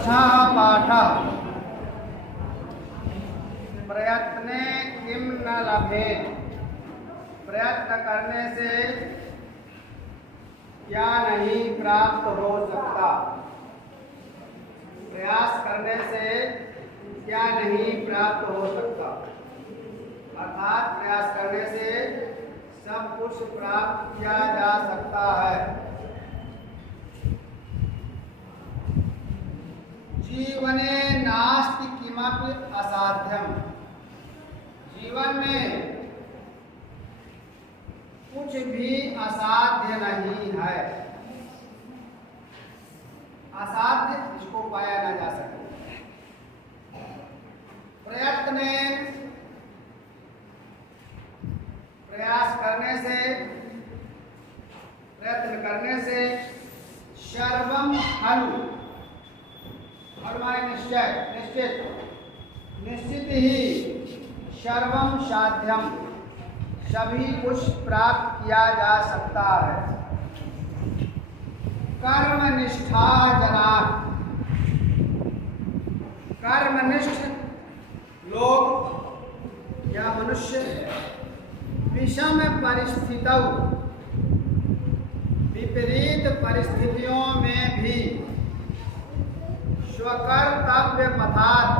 षष्ठः पाठः। प्रयत्ने किम न लभेत। प्रयत्न करने से क्या नहीं प्राप्त हो सकता। प्रयास करने से क्या नहीं प्राप्त हो सकता। अर्थात प्रयास करने से सब कुछ प्राप्त किया जा सकता है। जीवने नास्ति किमपि असाध्यम। जीवन में कुछ भी असाध्य नहीं है। असाध्य जिसको पाया न जा सके। प्रयत्न करने से सर्वम खलु। निश्चित ही सर्वम साध्यम। सभी कुछ प्राप्त किया जा सकता है। कर्मनिष्ठा जना। कर्मनिष्ठ लोग या मनुष्य विषम परिस्थितौ, विपरीत परिस्थितियों में भी स्वकर्तव्य पथात,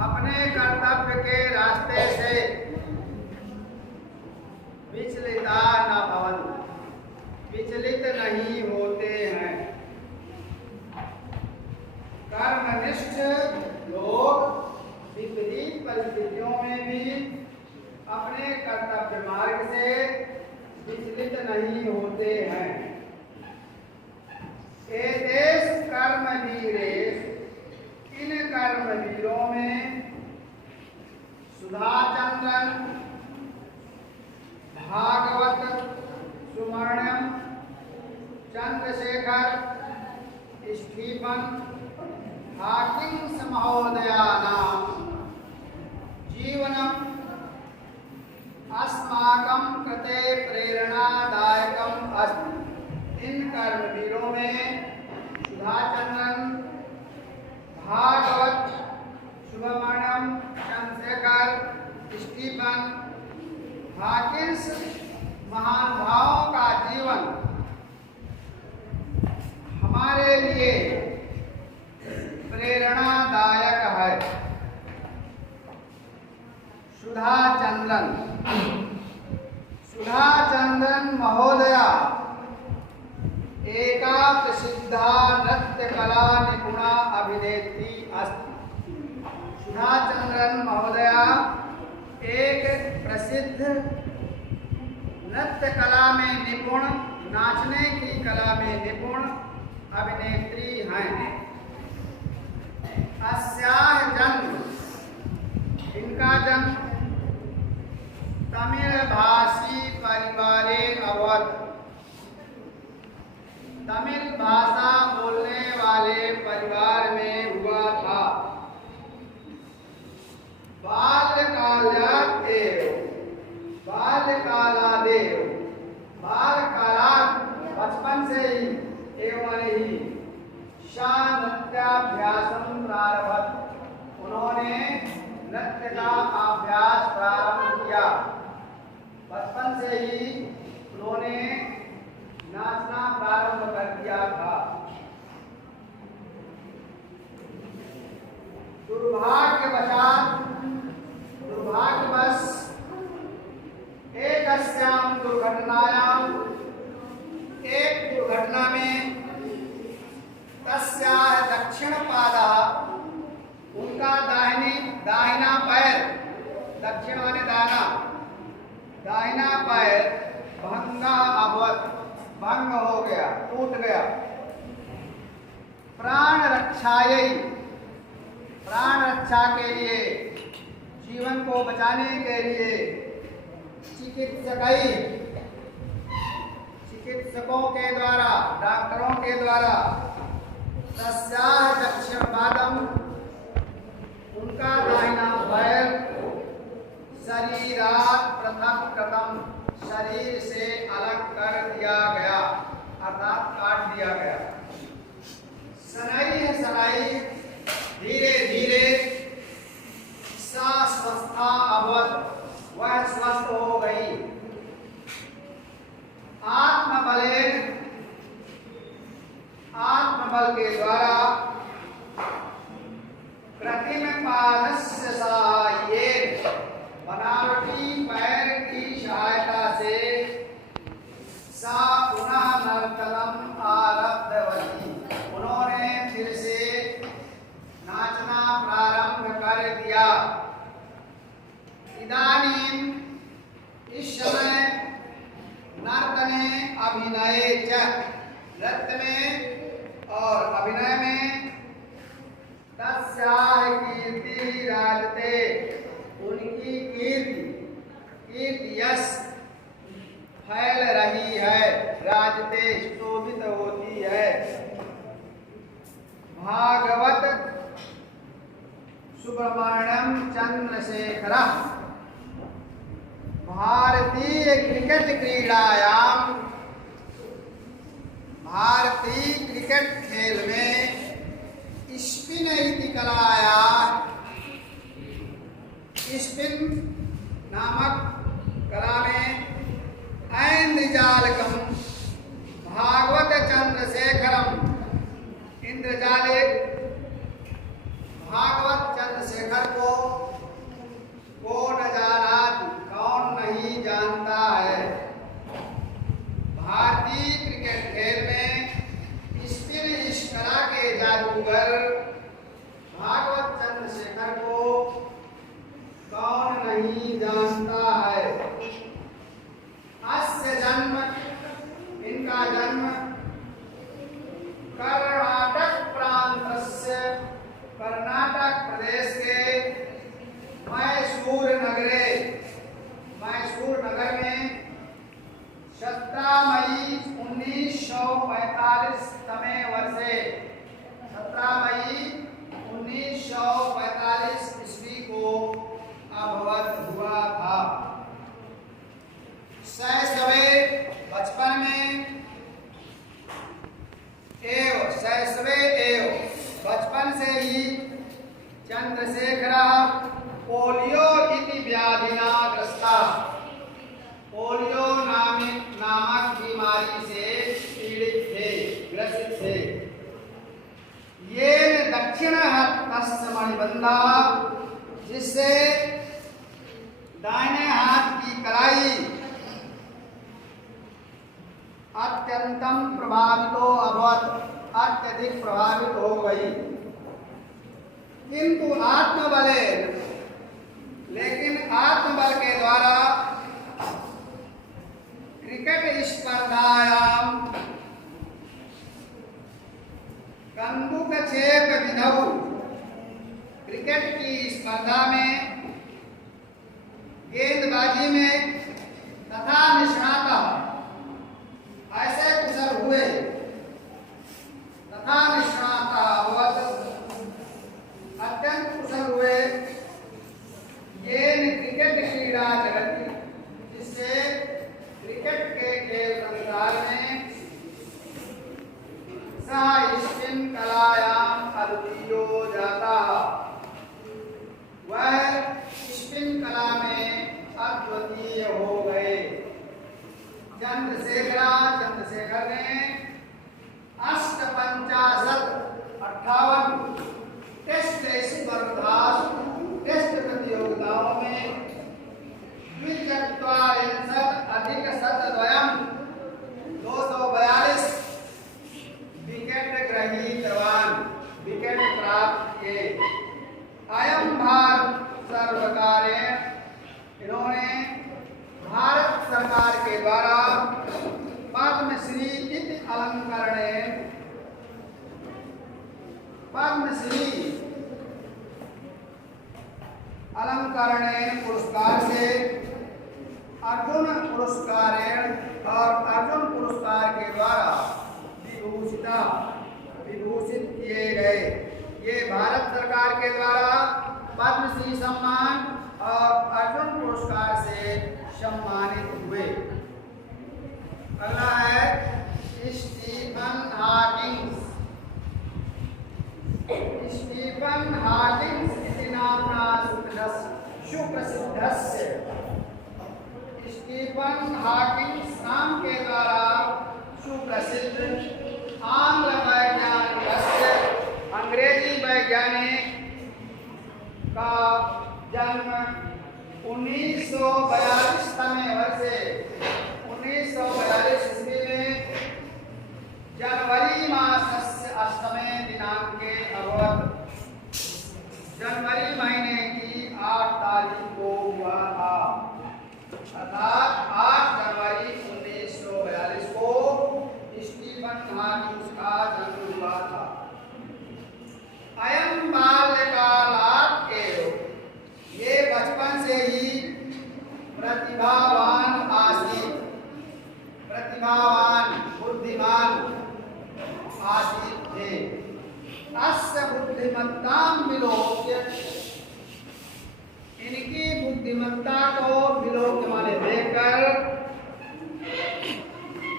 अपने कर्तव्य के रास्ते से विचलिता न भवन्ति, विचलित नहीं होते हैं। कर्मनिष्ठ लोग विपरीत परिस्थितियों में भी अपने कर्तव्य मार्ग से विचलित नहीं होते हैं। एतेष कर्मवीरेष, इन कर्मवीरों में सुधाचंद्रन, भागवत, सुवर्णम, चंद्रशेखर, स्टीफन, हॉकिंस महोदयानां जीवनम अस्माकं कृते प्रेरणादायकम् अस्ति। इन कर्मवीरों में सुधाचंद्रन, भागवत, सुब्रमण्यम, चंद्रशेखर, स्टीफन, हॉकिंस महानुभावों का जीवन हमारे लिए प्रेरणादायक है। सुधाचंद्रन महोदया एका प्रसिद्धा नृत्य कला निपुणा अभिनेत्री अस्ति। सुधाचंद्रन महोदया एक प्रसिद्ध नृत्य कला में निपुण, नाचने की कला में निपुण अभिनेत्री हैं। अस्याः जन्म, इनका जन्म तमिल भाषी परिवारे अभवत्। तमिल भाषा बोलने वाले परिवार में हुआ था। बाल्यकालादेव बचपन से ही एवं ही नृत्याभ्यासं प्रारभत। उन्होंने नृत्य का अभ्यास प्रारंभ किया। बचपन से ही उन्होंने नाचना प्रारंभ कर दिया था। दुर्भाग्यवश एक दुर्घटना में तस्याः दक्षिण पादः, उनका दाहिना पैर, दक्षिण माने दाहिना पैर भंग हो गया, टूट गया। प्राण रक्षा के लिए, जीवन को बचाने के लिए चिकित्सकों के द्वारा, डॉक्टरों के द्वारा तस्याः दक्षिण पादम, उनका दाहिना पैर शरीरात् पृथक् कृतम्, शरीर से अलग कर दिया गया, अर्थात काट दिया गया। शनैः नृत्य में और अभिनय में तस्याः कीर्ति राजते, उनकी कीर्ति यश फैल रही है, राजते शोभित होती है। भागवत सुब्रमण्यम चंद्रशेखरः भारतीय क्रिकेट क्रीड़ायाम, भारतीय क्रिकेट खेल में स्पिन इति कलाया, स्पिन नामक कला में ऐन्द्रजालिकम भागवत चंद्रशेखरम, इंद्रजालिक भागवत चंद्रशेखर को न जाना, कौन नहीं जानता है। भारतीय क्रिकेट खेल में स्पिन इस कला के जादूगर भागवत चंद्रशेखर को कौन नहीं जानता है। अस्य जन्म, इनका जन्म कर्नाटक प्रांतस्य, कर्नाटक प्रदेश के मैसूर नगरे, मैसूर नगर में 17 मई 1945 तमे वर्षे, 17 मई 1945 ईस्वी को अभवत हुआ था। शैशवे, बचपन में बचपन से ही चंद्रशेखर पोलियो इति व्याधिना ग्रस्ता, पोलियो नामक बीमारी से पीड़ित थे, ग्रसित थे। ये दक्षिण हस्त मणिबंधा, जिससे दाहिने हाथ की कलाई अत्यंतम प्रभावितो अभवत, अत्यधिक प्रभावित हो गई। किंतु आत्मबले, लेकिन आत्मबल के द्वारा क्रिकेट स्पर्धायां कंदुकक्षेप विधौ, क्रिकेट की स्पर्धा में गेंदबाजी में तथा निष्णात ऐसे कुशल हुए, तथा निष्णात अभवत, अत्यंत कुशल हुए। ये क्रिकेट क्रीड़ा जगत, जिससे क्रिकेट के खेल संसार में सह स्पिन कलायाम अद्वितीयो जाता, वह स्पिन कला में अद्वितीय हो गए। चंद्रशेखर ने 58 टेस्ट स्पर्धा, टेस्ट प्रतियोगिताओं में 242 विकेट ग्रहीतवान, विकेट प्राप्त किए। अयम भारत सर्वकारेण, इन्होंने भारत सरकार के द्वारा पद्मश्री इति अलंकरणेन, पद्मश्री अलंकरणेन पुरस्कार से अर्जुन पुरस्कारेण और अर्जुन पुरस्कार के द्वारा विभूषित किए गए। ये भारत सरकार के द्वारा पद्मश्री सम्मान और अर्जुन पुरस्कार से सम्मानित हुए। अगला है स्टीफन हॉकिंस। स्टीफन हॉकिंस इति नाम्ना सुप्रसिद्धस्य, स्टीफन हॉकिंस नाम के द्वारा सुप्रसिद्ध आंग्ल वैज्ञानिक, अंग्रेजी वैज्ञानिक का जन्म 1942 तमे वर्षे, 1942 ईस्वी में जनवरी मासस्य अष्टमे दिनांके अभवत्। जनवरी महीने की 8 तारीख को हुआ था, अर्थात 8 जनवरी 1942 को स्टीफन बुद्धिमत्तां विलोक्य, इनकी बुद्धिमत्ता को विलोक्य माने देखकर,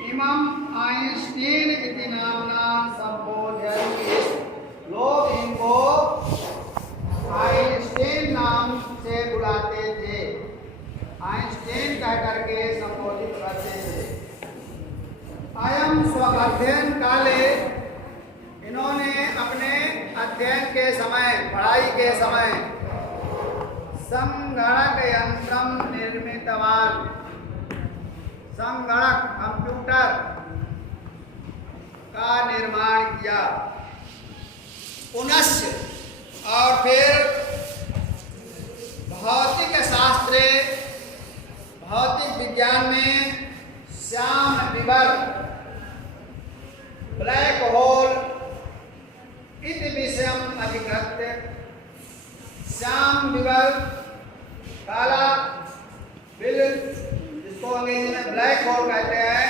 इमं आइंस्टीन इति नामना संबोधयन्ति, लोग इनको आइंस्टीन नाम से बुलाते थे, आइंस्टीन कह करके संबोधित करते थे। अयम स्वाध्ययन काले, इन्होंने अपने अध्ययन के समय, पढ़ाई के समय संगणक यंत्रम निर्मितवान, संगणक कंप्यूटर का निर्माण किया। पुनश्च, और फिर भौतिक शास्त्रे, भौतिक विज्ञान में श्याम विवर, ब्लैक होल इति विषयम अधिकृत्य, श्याम विवर, काला बिल, जिसको अंग्रेजी में ब्लैक होल कहते हैं,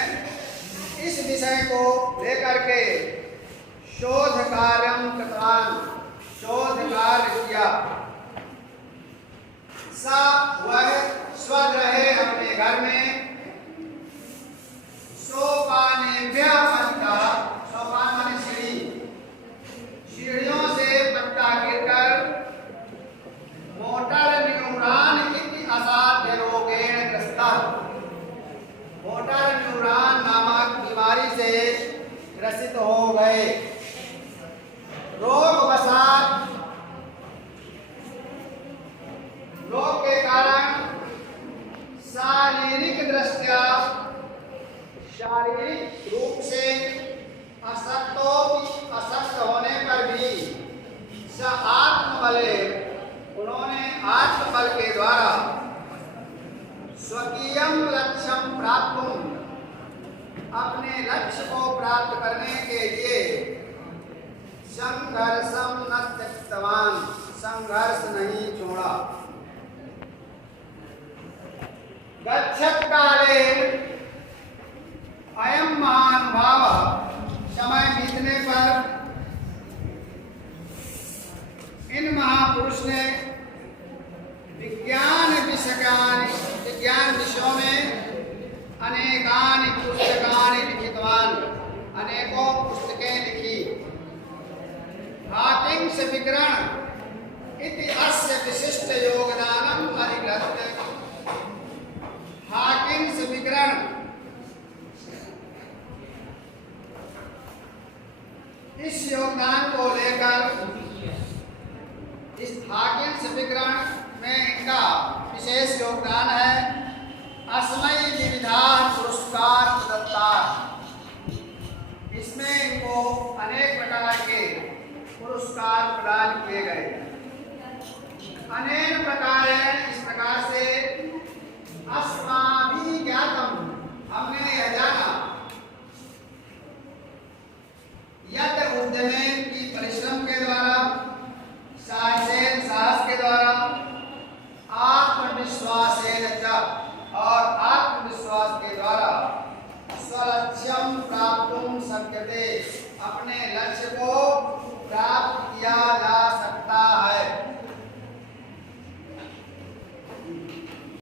इस विषय को लेकर के शोध कार्यम कृतवान, शोध कार्य किया। सा, वह स्वगृहे, अपने घर में, सोपानेभ्यः पतितः, सोपान माने सीढ़ी, सीढ़ियों से पत्ता गिरकर मोटर न्यूरॉन इति असाध्य रोगेण ग्रस्तः, मोटर न्यूरॉन नामक बीमारी से ग्रसित हो गए। रोग वसात, रोग के कारण शारीरिक दृष्टया, शारीरिक रूप से अशक्त होने पर भी स आत्मबले, उन्होंने आत्मबल के द्वारा स्वकीयम लक्ष्यम प्राप्तुम, अपने लक्ष्य को प्राप्त करने के लिए संघर्षम न त्यक्तवान, संघर्ष नहीं छोड़ा। गच्छत काले अयम महानुभाव, समय बीतने पर इन महापुरुष ने विज्ञान विषयों में अनेकानि पुस्तकानि लिखितवान, अनेकों पुस्तकें लिखी। हाकिंस विकिरण इति अस्य विशिष्ट योगदानम अधिकृत्य, हाकिंस विकिरण, इस योगदान को लेकर, इस हाकिंस विकिरण में इनका विशेष योगदान है। अस्मै विविधा पुरस्कार प्रदत्ता, इसमें इनको अनेक प्रकार के पुरस्कार प्रदान किए गए। अनेक प्रकार, इस प्रकार से अस्मा